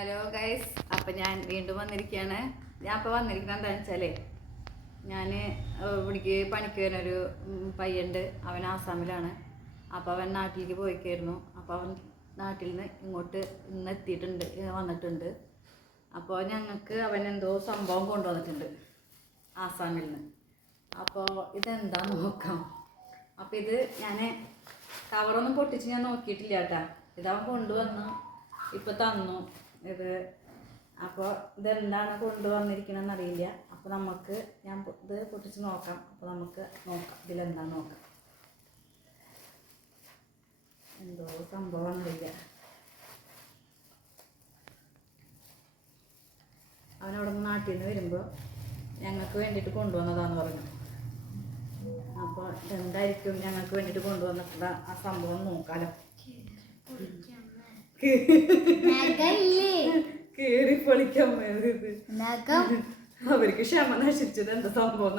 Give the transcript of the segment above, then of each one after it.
Hello guys അപ്പം ഞാൻ വീണ്ടും വന്നിരിക്കുകയാണ് ഞാൻ ഇപ്പോൾ വന്നിരിക്കുന്നത് എന്താണെന്ന് വെച്ചാലേ ഞാൻ ഇവിടേക്ക് പണിക്ക് വരുന്നൊരു പയ്യുണ്ട്. അവൻ ആസാമിലാണ്. അപ്പോൾ അവൻ നാട്ടിലേക്ക് പോയിക്കായിരുന്നു. അപ്പോൾ അവൻ നാട്ടിൽ നിന്ന് ഇങ്ങോട്ട് ഇന്ന് എത്തിയിട്ടുണ്ട് വന്നിട്ടുണ്ട്. അപ്പോൾ ഞങ്ങൾക്ക് അവൻ എന്തോ സംഭവം കൊണ്ടുവന്നിട്ടുണ്ട് ആസാമിൽ നിന്ന് അപ്പോൾ ഇതെന്താ നോക്കാം. അപ്പോൾ ഇത് ഞാൻ കവറൊന്നും പൊട്ടിച്ച് ഞാൻ നോക്കിയിട്ടില്ല കേട്ടാ. ഇതവൻ കൊണ്ടുവന്നു ഇപ്പം തന്നു. ഇത് അപ്പോൾ ഇതെന്താണ് കൊണ്ടുവന്നിരിക്കണമെന്ന് അറിയില്ല അപ്പോൾ നമുക്ക് ഞാൻ ഇത് പൊട്ടിച്ച് നോക്കാം. അപ്പോൾ നമുക്ക് നോക്കാം. ഇതിലെന്താണെന്ന് നോക്കാം. എന്തോ സംഭവം അറിയില്ല അവനവിടെ നിന്ന് നാട്ടിൽ നിന്ന് വരുമ്പോൾ ഞങ്ങൾക്ക് വേണ്ടിയിട്ട് കൊണ്ടുവന്നതാന്ന് പറഞ്ഞു. അപ്പോൾ എന്തായിരിക്കും ഞങ്ങൾക്ക് വേണ്ടിയിട്ട് കൊണ്ടുവന്നിട്ടുള്ള ആ സംഭവം നോക്കാലോ. നഖമില്ലേ? കേറി പൊളിക്കാൻ പോയത്. അവർക്ക് ക്ഷമ നശിച്ചത് എന്താ സംഭവം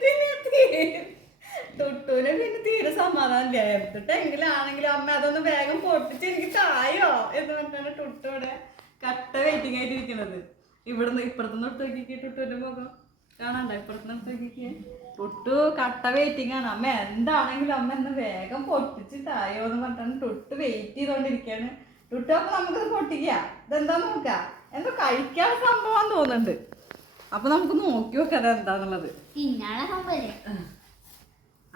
പിന്നെ തീരെ- ടുട്ടൂന് പിന്നെ തീരെ സമാധാനില്ല എന്തിട്ടെങ്കിലാണെങ്കിലും അമ്മ അതൊന്ന് വേഗം പൊട്ടിച്ച് എനിക്ക് തായോ എന്ന് പറഞ്ഞാണ് ടുട്ടോടെ കട്ട വെയിറ്റിംഗ് ആയിട്ട് ഇരിക്കണത് ഇവിടുന്ന് ഇപ്പുറത്തുനിന്ന് നോക്കിക്കേ ടുട്ടൂന്റെ മുഖം. കാണണ്ട? നോക്കിക്കേ ടുട്ടു കട്ട വെയിറ്റിംഗ് ആണ്. അമ്മ എന്താണെങ്കിലും അമ്മ എന്ന് വേഗം പൊട്ടിച്ച് തായോ എന്ന് പറഞ്ഞിട്ടാണ് തൊട്ട് വെയിറ്റ് ചെയ്തോണ്ടിരിക്കാണ് തൊട്ട് അപ്പൊ നമുക്കിത് പൊട്ടിക്കുക ഇതെന്താ നോക്കാം? എന്തോ കഴിക്കാൻ സംഭവം തോന്നുന്നുണ്ട്. അപ്പൊ നമുക്ക് നോക്കി നോക്കാം എന്താന്നുള്ളത്.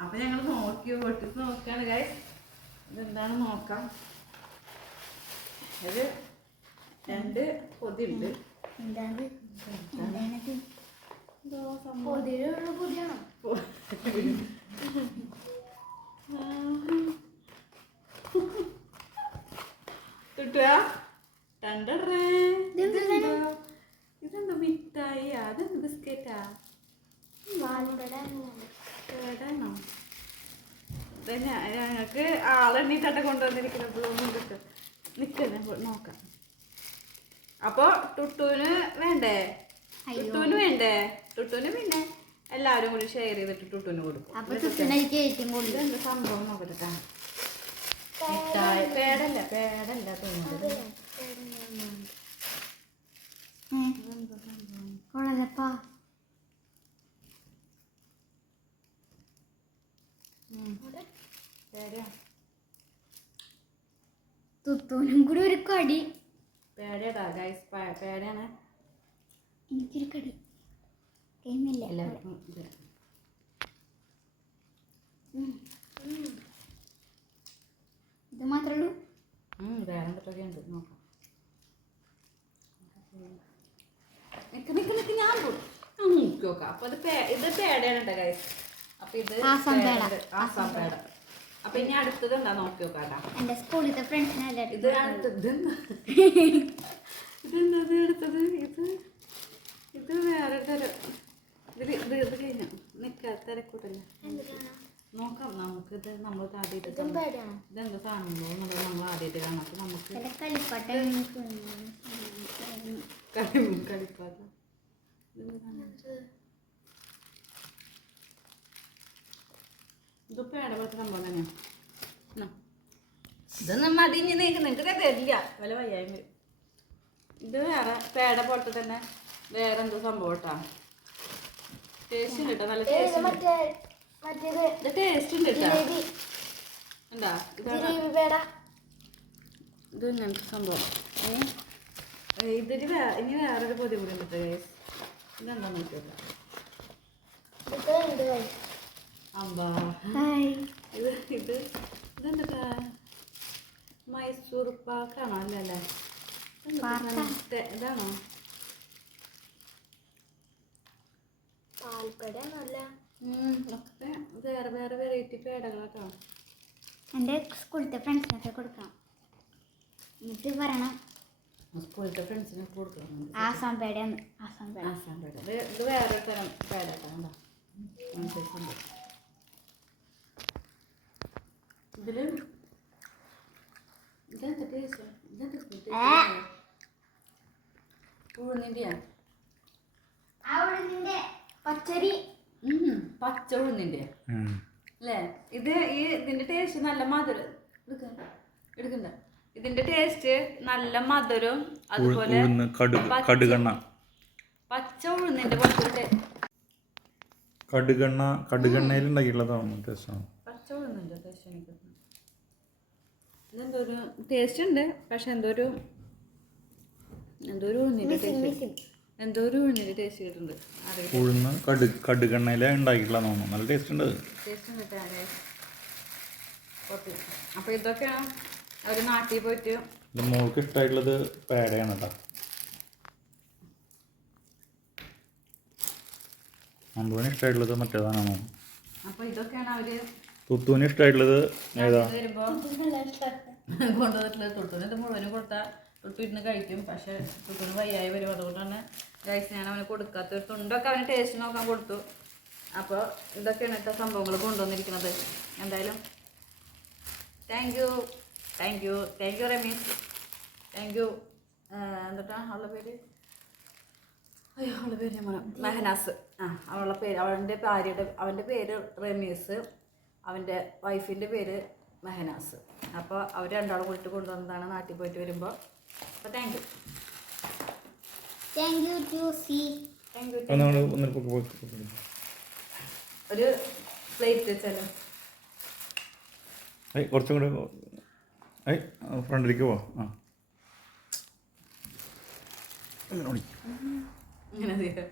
അപ്പൊ ഞങ്ങൾ നോക്കി പൊട്ടിച്ച് നോക്കാണ് കൈ ഇതെന്താണ് നോക്കാം. ഇത് രണ്ട് പൊതിയുണ്ട്. എന്താണ്? ഇതെന്താ? മിഠായി? അതെന്ത് ബിസ്ക്കറ്റാ? ഞാ- ഞങ്ങൾക്ക് ആളെണ്ണീട്ടട്ട കൊണ്ടുവന്നിരിക്കുന്നപ്പോഴൊന്നും കിട്ടും നിൽക്കല്ലേ നോക്കാം. അപ്പൊ ടുട്ടുവിന് വേണ്ടേ. ടുട്ടൂന് വേണ്ടേ? ടുട്ടൂന് പിന്നെ എല്ലാവരും കൂടി ഷെയർ ചെയ്തിട്ട് ടുട്ടുവിന് കൊടുക്കും. അപ്പൊ തുട്ടുണ്ടായിരിക്കും ഏറ്റവും കൂടുതൽ ഇതെന്ത് സംഭവം നോക്കട്ടെ പേടല്ല? പേടല്ല? തോന്നുന്നത്? തുത്തൂനും കൂടി ഒരു കടി. പേടയടാ ഗൈസ് പേടയാണ്. എനിക്കൊരു കടി. ടൈമില്ല എല്ലാവർക്കും ഇത്. മാത്രമേ ഉള്ളൂ? വേറെ എന്തൊക്കെ ഉണ്ട്. നോക്കാം. നിക്ക് നിക്ക് നിക്ക് ഞാൻ നോക്കി നോക്കാം. അപ്പൊ ഇത് ഇത് പേടയാണ് കേട്ടോ ഗൈസ് അപ്പൊ ഇത് ആസാം പേട. അപ്പൊ ഇനി അടുത്തത് എന്താ? നോക്കി നോക്കാം എന്റെ സ്കൂളിലത്തെ ഫ്രണ്ട്സിനല്ല ഇത് അടുത്തത് ഇതെന്താ ഇതെന്താ ഇത് എടുത്തത്? ഇത്? ഇത് വേറെ തരം ഇതിൽ ഇത് ഇത് കഴിഞ്ഞു നിക്ക തിരക്കൂട്ടല്ല? നോക്കാം നമുക്ക് ഇത് നമ്മൾ ആദ്യമായിട്ട്. ഇതെന്താ എന്നുള്ളത് നമ്മൾ ആദ്യമായിട്ട് കാണാം. അപ്പൊ നമുക്ക് കളിപ്പാട്ട ഇത് പേട പോലത്തെ സംഭവം തന്നെയാണ്. ഇതൊന്നും മടിഞ്ഞ് നീക്ക് നിങ്ങൾക്ക് തരില്ല. വല്ല വയ്യായ്മ ഇത് വേറെ പേട പോലത്തെ തന്നെ. വേറെ എന്തോ സംഭവം കേട്ടാ. ടേസ്റ്റ് ഉണ്ട് കേട്ടോ നല്ല ടേസ്റ്റ് ഉണ്ട്. ഇത് ടേസ്റ്റ് ഉണ്ട് കേട്ടോ ഉണ്ടാ ഇതാണ്. ഇത് ഇങ്ങനത്തെ സംഭവം. ഇതിന് വേ ഇനി വേറൊരു പൊതി കൂടി ഉണ്ട് ഗൈസ് ഇതെന്താ നോക്കിയോക്കാം. അമ്പാ. ഇത് ഇത് ഇതെന്താ മൈസൂർ പാക്കാണോ അല്ലല്ലേ? ഇതാണോ? ഒക്കെ വേറെ വേറെ വെറൈറ്റി പേടകളൊക്കെ എന്റെ സ്കൂളിലത്തെ ഫ്രണ്ട്സിനൊക്കെ കൊടുക്കാം എന്നിട്ട് പറയണം. സ്കൂളിലത്തെ ഫ്രണ്ട്സിനെ കൊടുക്കണം. ആസാം പേടയാണ്. ആസാം പേട. ആസാം പേട. ഇത് വേറെ തരം പേടട്ടോ കണ്ടോ? അനുസരിച്ചുണ്ട് ഇതെന്താ ടേസ്റ്റ് ഇതെന്താ അവിടെ പച്ചരി. പച്ച ഉഴുന്നിന്റെ അല്ലേ? ഇത് ഈ ഇതിന്റെ ടേസ്റ്റ് നല്ല മധുരം. എടുക്ക എടുക്കണ്ട. ഇതിന്റെ ടേസ്റ്റ് നല്ല മധുരം അതുപോലെ പച്ച- കടുകെണ്ണ പച്ച ഉഴുന്നിന്റെ പോലത്തെ ടേ- കടുകെണ്ണ കടുകെണ്ണയിൽ ഉണ്ടാക്കിയിട്ടുള്ളതാണ് ടേസ്റ്റാണ്? പച്ച ഉഴുന്നിന്റെ ടേസ്റ്റ് എനിക്ക് ഇതെന്തോ ഒരു ടേസ്റ്റ് ഉണ്ട് പക്ഷെ എന്തോ ഒരു എന്തോ ഒരു ഉഴുന്നിന്റെ ടേസ്റ്റ് എന്തോ ഒരു ഉഴുന്നിന്റെ ടേസ്റ്റ് കിട്ടുന്നുണ്ട് ഉഴുന്ന് കടു കടുകെണ്ണയിൽ ഉണ്ടാക്കിയിട്ടുള്ളതാണ് തോന്നുന്നു. നല്ല ടേസ്റ്റ് ഉണ്ട്. ടേസ്റ്റ് കിട്ടാനേ അപ്പോൾ ഇതൊക്കെയാണ് അവർ നാട്ടിൽ പോയിട്ട് മോൾക്ക് ഇഷ്ടമായിട്ടുള്ളത് പേടയാണ് കേട്ടോ. അമ്പുവിന് ഇഷ്ടമായിട്ടുള്ളത് മറ്റേതാണ് അപ്പോൾ ഇതൊക്കെയാണ് അവർ തുത്തുവിന് ഇഷ്ടമായിട്ടുള്ളത് ഏതാ? വരുമ്പോൾ കൊണ്ടുവന്നിട്ടുള്ളത്. തുത്തുവിന് ഇത് മുഴുവനും കൊടുത്താൽ തൊട്ടു ഇരുന്ന് കഴിക്കും. പക്ഷെ തൊട്ടുന് വയ്യായി വരും. അതുകൊണ്ടാണ് ഗൈസ് ഞാൻ അവന് കൊടുക്കാത്ത ഒരു തുണ്ടൊക്കെ അവന് ടേസ്റ്റ് നോക്കാൻ കൊടുത്തു. അപ്പോൾ ഇതൊക്കെയാണ് ഇത്ര സംഭവങ്ങൾ കൊണ്ടുവന്നിരിക്കുന്നത്. എന്തായാലും thank you thank you thank you Ramesh thank you എന്നിട്ടാ അവളുടെ പേര്? അയ്യോ അവളുടെ പേര് ഞാൻ. മെഹനാസ്. ആ അവളുടെ പേര് അവളുടെ ഭാര്യയുടെ അവന്റെ പേര് റമീസ്. അവന്റെ വൈഫിന്റെ പേര് മെഹനാസ്. അപ്പോൾ അവർ രണ്ടാളും കൂടിയിട്ട് കൊണ്ടുവന്നതാണ്. നാട്ടിൽ പോയിട്ട് വരുമ്പോൾ അപ്പോൾ thank you thank you to see thank you. ഒരു പ്ലേറ്റ് വെച്ചാലോ കുറച്ചും കൂടെ ഫ്രണ്ടിലേക്ക് പോവാ ആ. അങ്ങനെ ഇങ്ങനെ ചെയ്യാം.